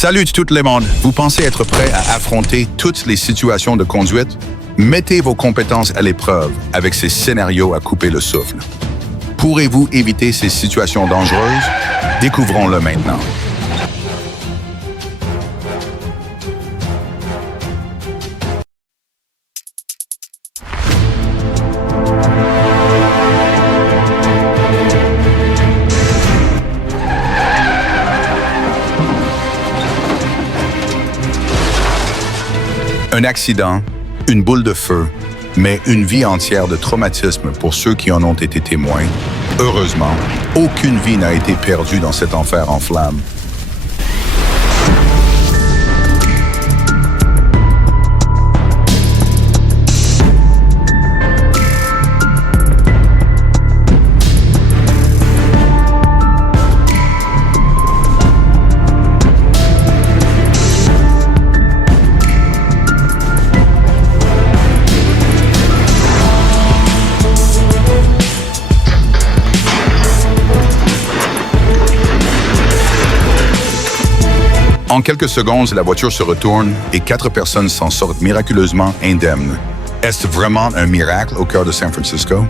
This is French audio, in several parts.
Salut tout le monde. Vous pensez être prêt à affronter toutes les situations de conduite? Mettez vos compétences à l'épreuve avec ces scénarios à couper le souffle. Pourrez-vous éviter ces situations dangereuses? Découvrons-le maintenant. Un accident, une boule de feu, mais une vie entière de traumatisme pour ceux qui en ont été témoins. Heureusement, aucune vie n'a été perdue dans cet enfer en flammes. En quelques secondes, la voiture se retourne et 4 personnes s'en sortent miraculeusement indemnes. Est-ce vraiment un miracle au cœur de San Francisco?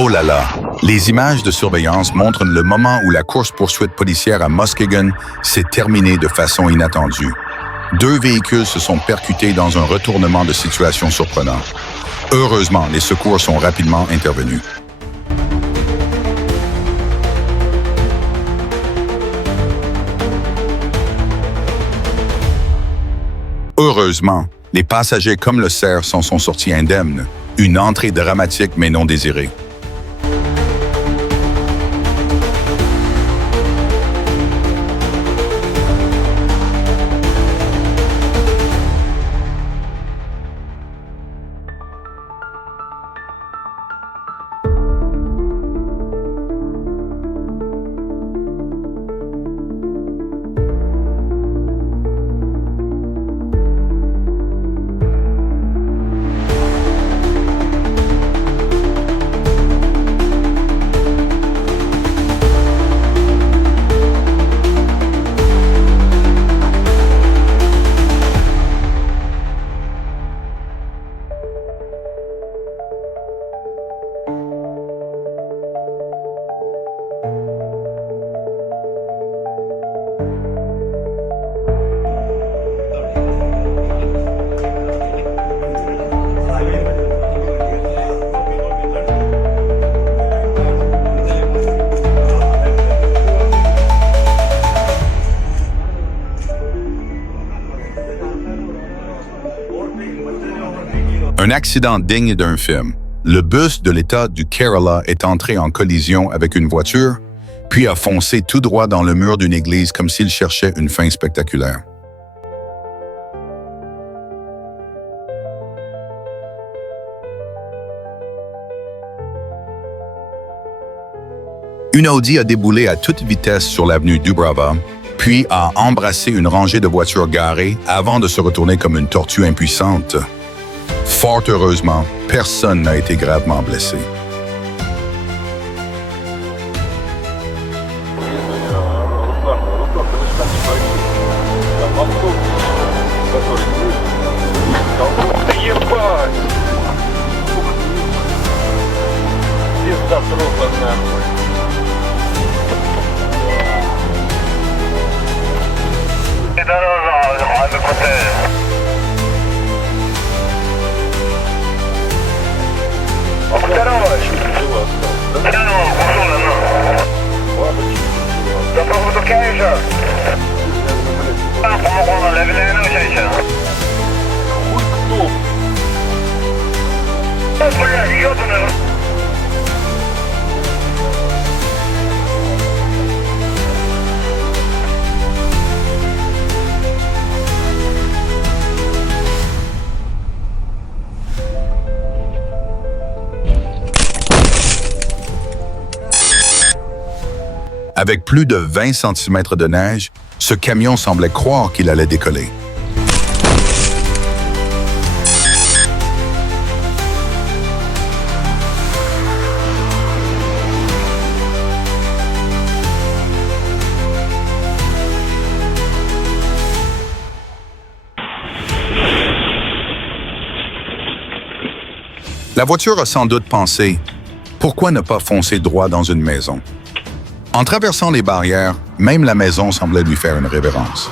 Oh là là! Les images de surveillance montrent le moment où la course-poursuite policière à Muskegon s'est terminée de façon inattendue. 2 véhicules se sont percutés dans un retournement de situation surprenant. Heureusement, les secours sont rapidement intervenus. Heureusement, les passagers comme le cerf s'en sont sortis indemnes. Une entrée dramatique mais non désirée. Un accident digne d'un film. Le bus de l'État du Kerala est entré en collision avec une voiture, puis a foncé tout droit dans le mur d'une église comme s'il cherchait une fin spectaculaire. Une Audi a déboulé à toute vitesse sur l'avenue Dubrava, puis a embrassé une rangée de voitures garées avant de se retourner comme une tortue impuissante. Fort heureusement, personne n'a été gravement blessé. de côté. Talon, ouais. Talon, bonjour la main. T'as pas votre cage? Ah, pour lève les mains, j'ai ça. Oh, voilà, il y a ton nom. Avec plus de 20 cm de neige, ce camion semblait croire qu'il allait décoller. La voiture a sans doute pensé « Pourquoi ne pas foncer droit dans une maison ?» En traversant les barrières, même la maison semblait lui faire une révérence.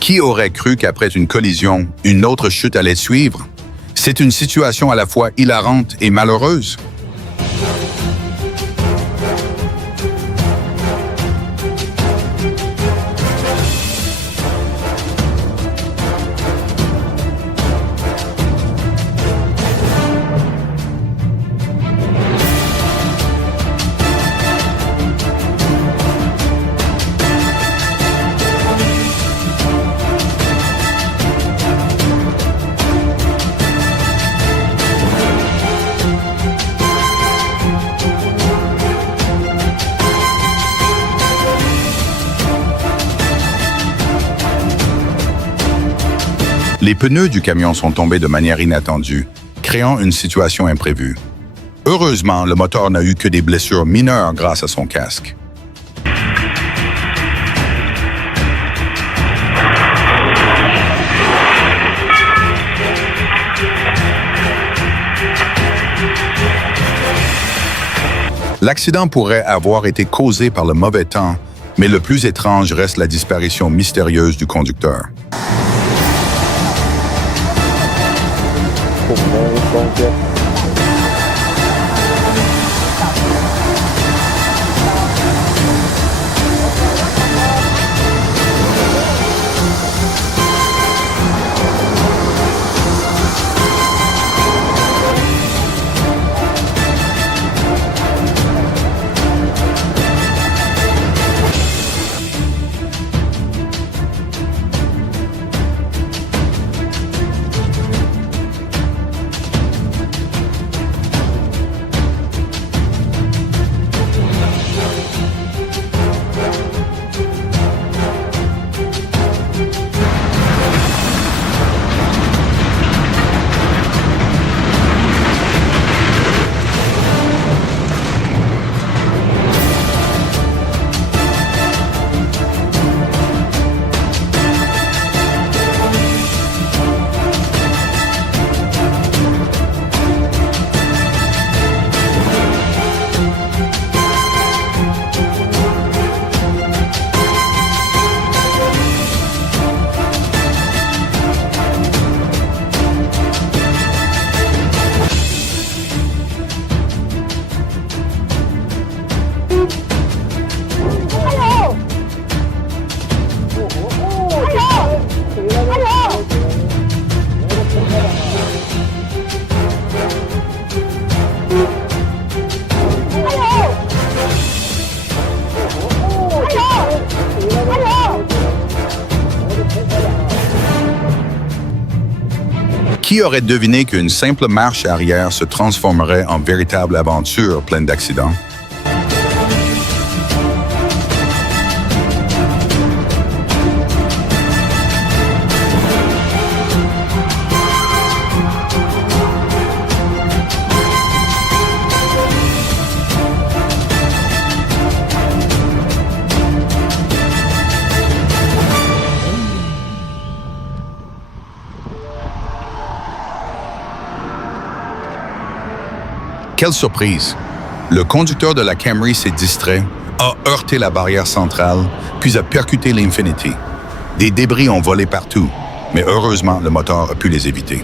Qui aurait cru qu'après une collision, une autre chute allait suivre? C'est une situation à la fois hilarante et malheureuse. Les pneus du camion sont tombés de manière inattendue, créant une situation imprévue. Heureusement, le moteur n'a eu que des blessures mineures grâce à son casque. L'accident pourrait avoir été causé par le mauvais temps, mais le plus étrange reste la disparition mystérieuse du conducteur. Qui aurait deviné qu'une simple marche arrière se transformerait en véritable aventure pleine d'accidents? Quelle surprise! Le conducteur de la Camry s'est distrait, a heurté la barrière centrale, puis a percuté l'Infiniti. Des débris ont volé partout, mais heureusement, le moteur a pu les éviter.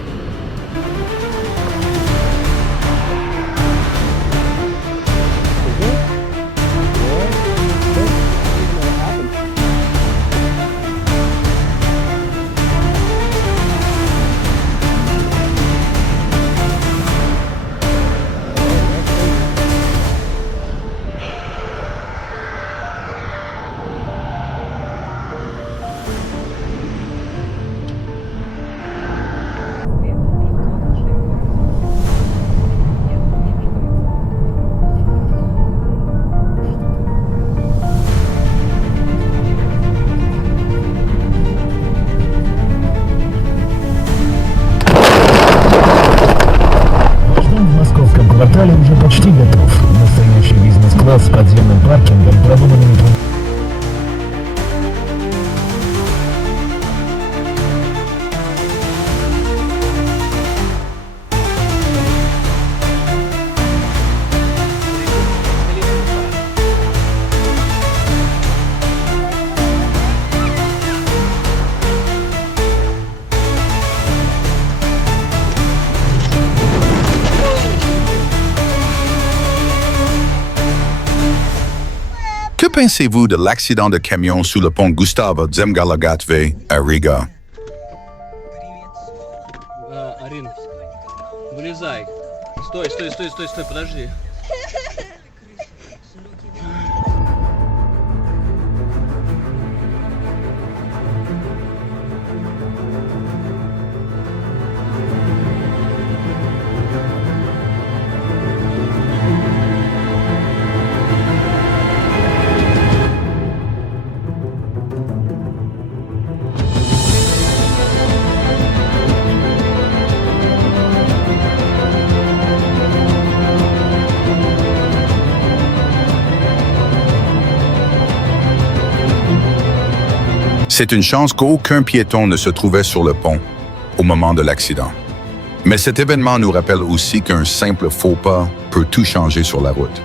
Квартале уже почти готов. Настоящий бизнес-класс с подземным паркингом, продуманными... Que pensez-vous de l'accident de camion sous le pont Gustavo Zemgalagătve à Riga? Арин, вылезай. Стой, подожди. C'est une chance qu'aucun piéton ne se trouvait sur le pont au moment de l'accident. Mais cet événement nous rappelle aussi qu'un simple faux pas peut tout changer sur la route.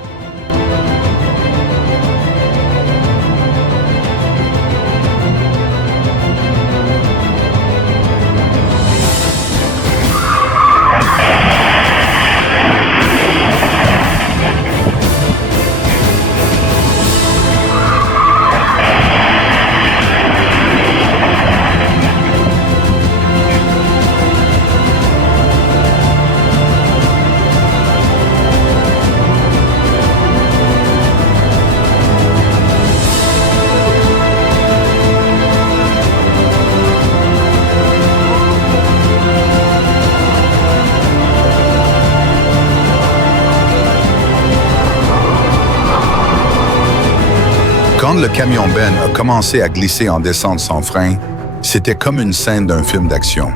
Quand le camion Ben a commencé à glisser en descente sans frein, c'était comme une scène d'un film d'action.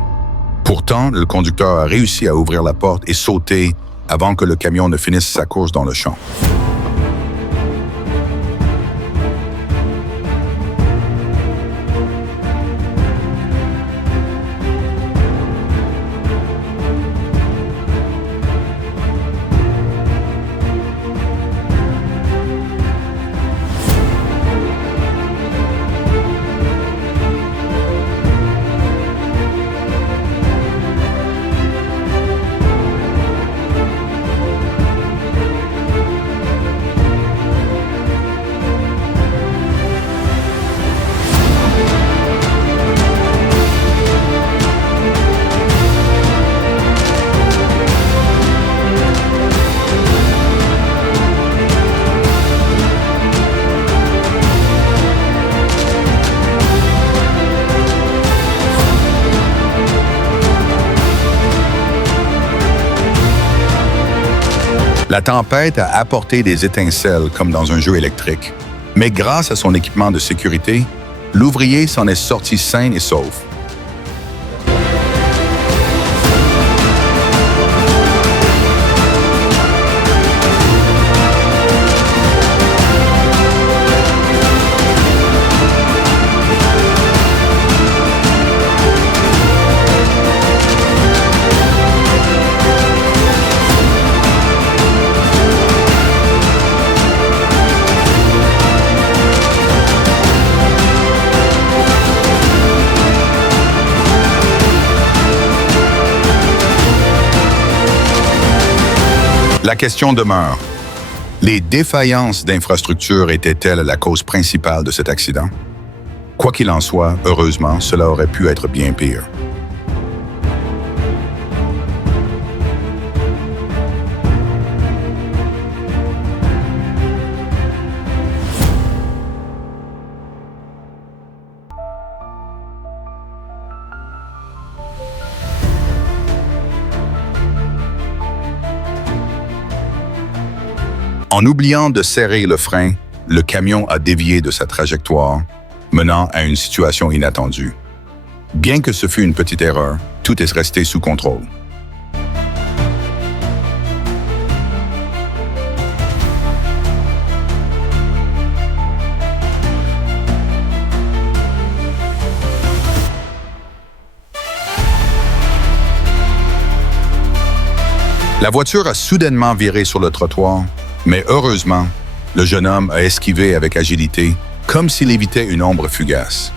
Pourtant, le conducteur a réussi à ouvrir la porte et sauter avant que le camion ne finisse sa course dans le champ. La tempête a apporté des étincelles comme dans un jeu électrique, mais grâce à son équipement de sécurité, l'ouvrier s'en est sorti sain et sauf. La question demeure. Les défaillances d'infrastructures étaient-elles la cause principale de cet accident? Quoi qu'il en soit, heureusement, cela aurait pu être bien pire. En oubliant de serrer le frein, le camion a dévié de sa trajectoire, menant à une situation inattendue. Bien que ce fût une petite erreur, tout est resté sous contrôle. La voiture a soudainement viré sur le trottoir, mais heureusement, le jeune homme a esquivé avec agilité, comme s'il évitait une ombre fugace.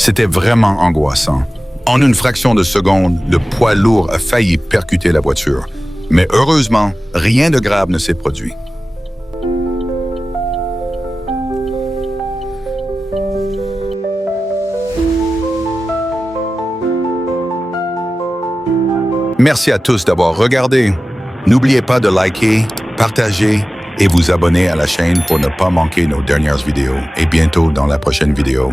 C'était vraiment angoissant. En une fraction de seconde, le poids lourd a failli percuter la voiture. Mais heureusement, rien de grave ne s'est produit. Merci à tous d'avoir regardé. N'oubliez pas de liker, partager et vous abonner à la chaîne pour ne pas manquer nos dernières vidéos. Et bientôt dans la prochaine vidéo.